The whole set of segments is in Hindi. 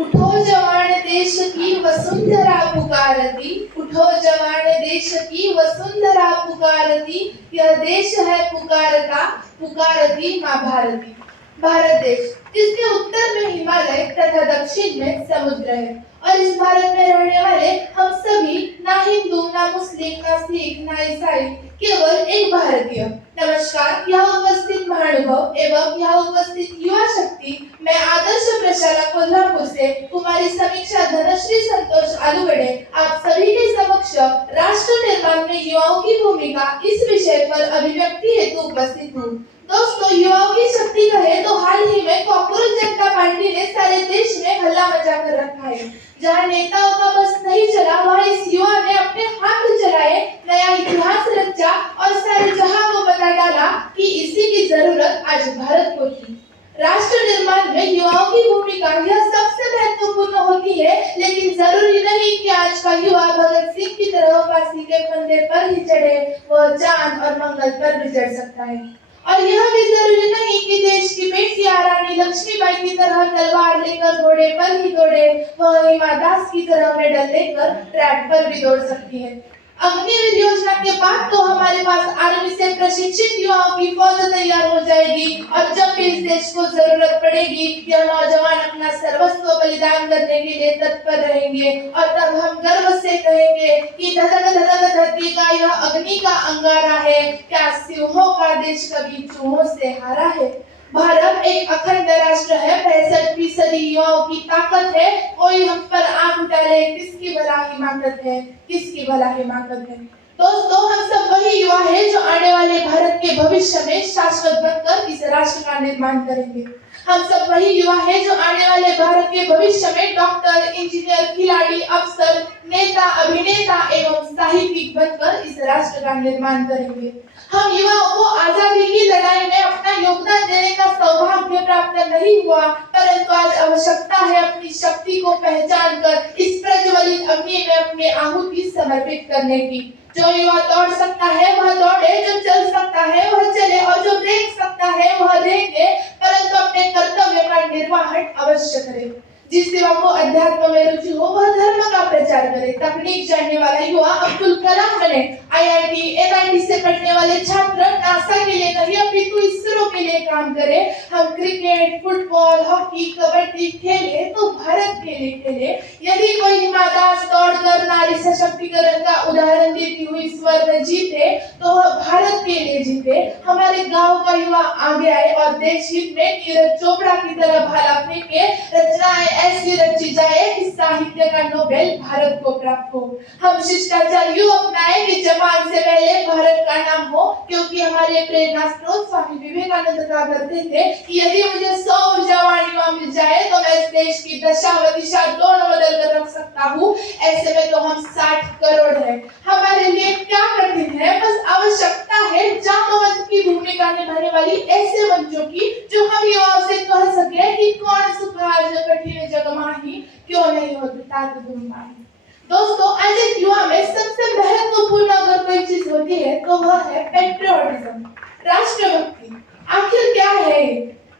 उठो जवान देश की वसुंधरा पुकारती, उठो जवान देश की वसुंधरा पुकारती, यह देश है पुकारता, पुकारती माँ भारती। भारत देश जिसके उत्तर में हिमालय तथा दक्षिण में समुद्र है और इस भारत में रहने वाले हम सभी ना हिंदू, ना मुस्लिम, ना सिख, ना ईसाई, केवल एक भारतीय। नमस्कार, यहाँ उपस्थित महानुभाव एवं यहाँ उपस्थित युवा शक्ति, मैं आदर्श प्रशाला कोल्हापुर से कुमारी समीक्षा धनश्री संतोष आलूगड़े आप सभी के समक्ष राष्ट्र निर्माण में युवाओं की भूमिका इस विषय पर अभिव्यक्ति हेतु उपस्थित हूँ। दोस्तों, युवाओं की शक्ति कहे तो हाल ही में कॉकरोच जनता पार्टी ने सारे देश में हल्ला मचा कर रखा है। जहाँ नेताओं का बस नहीं चला, वहाँ इस युवा ने अपने हाथ चलाए, नया इतिहास रचा और सारे जहां को बता डाला कि इसी की जरूरत आज भारत को थी। राष्ट्र निर्माण में युवाओं की भूमिका यह सबसे महत्वपूर्ण होती है, लेकिन जरूरी नहीं कि आज का युवा भगत सिंह की तरह फांसी के फंदे पर ही चढ़े, वह चांद और मंगल पर भी चढ़ सकता है। और यह भी जरूरी नहीं कि देश की बेटियां रानी लक्ष्मीबाई की तरह तलवार लेकर घोड़े पर ही दौड़े, वह हिमा दास की तरह मेडल लेकर ट्रैक पर भी दौड़ सकती है। अग्निवीर योजना के बाद तो हमारे पास आर्मी से प्रशिक्षित युवाओं की फौज तैयार हो जाएगी और जब भी इस देश को जरूरत पड़ेगी, यह नौजवान अपना सर्वस्व बलिदान करने के लिए तत्पर रहेंगे और तब हम गर्व से कहेंगे कि धधक धधक धरती का यह अग्नि का अंगारा है, क्या सिंहों का देश कभी चूहों से हारा है। भारत एक अखंड राष्ट्र है, 65% युवाओं की ताकत है, कोई हम पर आंख उठा ले, किसकी भला हिमाकत है, किसकी भला हिमाकत है। दोस्तों, हम सब वही युवा है जो आने वाले भारत के भविष्य में शाश्वत बनकर इस राष्ट्र का निर्माण करेंगे। हम सब वही युवा है जो आने वाले भारत के भविष्य में डॉक्टर, इंजीनियर, खिलाड़ी, अफसर, नेता, अभिनेता एवं साहित्यिक बनकर इस राष्ट्र का निर्माण करेंगे। हम युवाओं को आजादी की लड़ाई में अपना योगदान देने का सौभाग्य प्राप्त नहीं हुआ, परंतु आज आवश्यकता है अपनी शक्ति को पहचान कर इस प्रज्वलित अग्नि में अपनी आहुति समर्पित करने की। जो युवा दौड़ सकता है वह दौड़े, जो चल सकता है वह चले और जो रेंग सकता है वह रेंगे, परंतु अपने कर्तव्य का निर्वहन अवश्य करे। जिस युवा को अध्यात्म में रुचि हो वह धर्म का प्रचार करे। तकनीक जानने वाला युवा अब्दुल कलाम बने। IIT, NIT से पढ़ने वाले छात्र नासा के लिए नहीं अपितु इसरो के लिए काम करे। हम क्रिकेट, फुटबॉल, हॉकी, कबड्डी खेले तो भारत के लिए खेले। यदि कोई हिमा दास दौड़कर नारी सशक्तिकरण का उदाहरण देती हुई स्वर्ण जीते तो वह भारत के लिए जीते। हमारे गांव का युवा आगे आए और देश हित में नीरज चोपड़ा की तरह भाला फेंके, रचनाएं ऐसी रची जाए कि साहित्य का नोबेल भारत को प्राप्त हो। हम शिष्टाचार यूं अपनाएं कि जापान से पहले भारत का नाम हो, क्योंकि हमारे प्रेरणा स्रोत स्वामी विवेकानंद कहा करते थे कि यदि मुझे 100 ऊर्जावान युवा मिल जाए तो मैं इस देश की दशा व दिशा दोनों बदल कर रख सकता हूँ। ऐसे में तो हम 60 करोड़ हैं। हमारे लिए क्या कठिन है, बस आवश्यकता है जामवंत की भूमिका निभाने वाली ऐसे मंचों की, जो हम युवाओं से कह सके कि कौन सुखार जो कठिन जगमाही, क्यों नहीं होती तात दुर्माही। दोस्तों, आज एक युवा में सबसे महत्वपूर्ण अगर कोई चीज होती है तो वह है पेट्रियोटिज्म, राष्ट्रभक्ति। आखिर क्या है?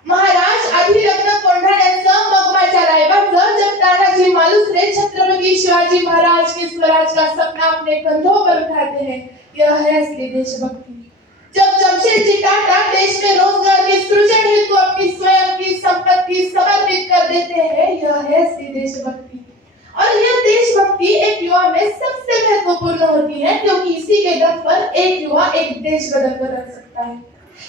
महाराज अधिरत्न कोंढाण्याचं मग माझ्या रायबाचं, जब तानाजी मालुसरे छत्रपति शिवाजी महाराज के स्वराज का सपना अपने कंधों पर उठाते हैं, यह है असली देशभक्ति। जब जमशेद जी टाटा देश में रोजगार के सृजन हेतु अपनी स्वयं की संपत्ति समर्पित कर देते हैं, यह है असली देशभक्ति। और यह देशभक्ति एक युवा में सबसे महत्वपूर्ण होती है, क्योंकि इसी के दम पर एक युवा एक देश बदल कर रख सकता है।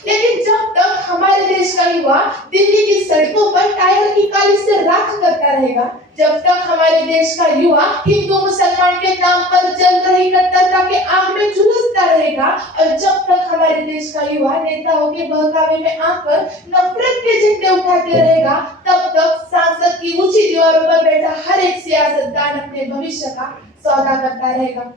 लेकिन जब तक हमारे देश का युवा दिल्ली की सड़कों पर टायर की काली से राख करता रहेगा, जब तक हमारे देश का युवा हिंदू मुसलमान के नाम पर जल रही कट्टरता के आग में झुलसता रहेगा, और जब तक हमारे देश का युवा नेताओं के बहकावे में आकर नफरत के झंडे उठाते रहेगा, तब तक सांसद की ऊंची दीवारों पर बैठा हर एक सियासतदान अपने भविष्य का सौदा करता रहेगा।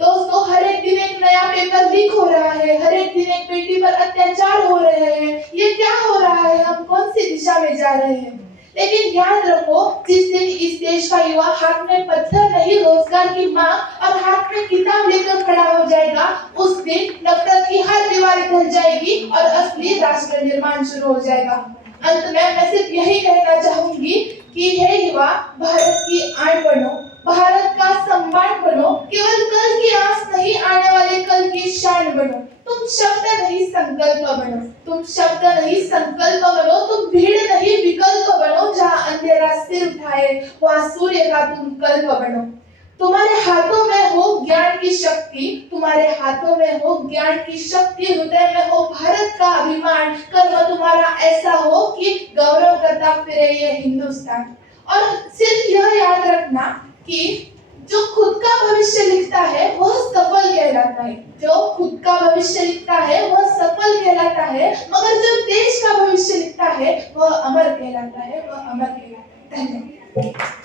दोस्तों, हर एक दिन एक नया पेपर लीक हो रहा है, हर एक दिन एक बेटी पर अत्याचार हो रहे हैं। ये क्या हो रहा है? हम कौन सी दिशा में जा रहे हैं? लेकिन याद रखो, जिस दिन इस देश का युवा हाथ में पत्थर नहीं रोजगार की मांग और हाथ में किताब लेकर खड़ा हो जाएगा, उस दिन नफरत की हर दीवार ढल जाएगी और असली राष्ट्र निर्माण शुरू हो जाएगा। अंत में मैं सिर्फ यही कहना चाहूंगी कि कि हे युवा, भारत की आन बनो, भारत का सम्मान बनो, केवल कल की आस नहीं, आने वाले कल की शान बनो। तुम शब्द नहीं संकल्प बनो, तुम शब्द नहीं संकल्प बनो, तुम भीड़ नहीं विकल्प बनो। जहाँ अंधेरा सिर उठाए वहाँ सूर्य का तुम कल्प बनो। तुम्हारे हाथों में हो ज्ञान की शक्ति, तुम्हारे हाथों में हो ज्ञान की शक्ति, हृदय में हो भारत का अभिमान, कर्म तुम्हारा ऐसा हो कि गौरव करता फिरे ये हिंदुस्तान। और सिर्फ यह याद रखना कि जो खुद का भविष्य लिखता है वह सफल कहलाता है, जो खुद का भविष्य लिखता है वह सफल कहलाता है, मगर जो देश का भविष्य लिखता है वह अमर कहलाता है, वह अमर कहलाता है। धन्यवाद।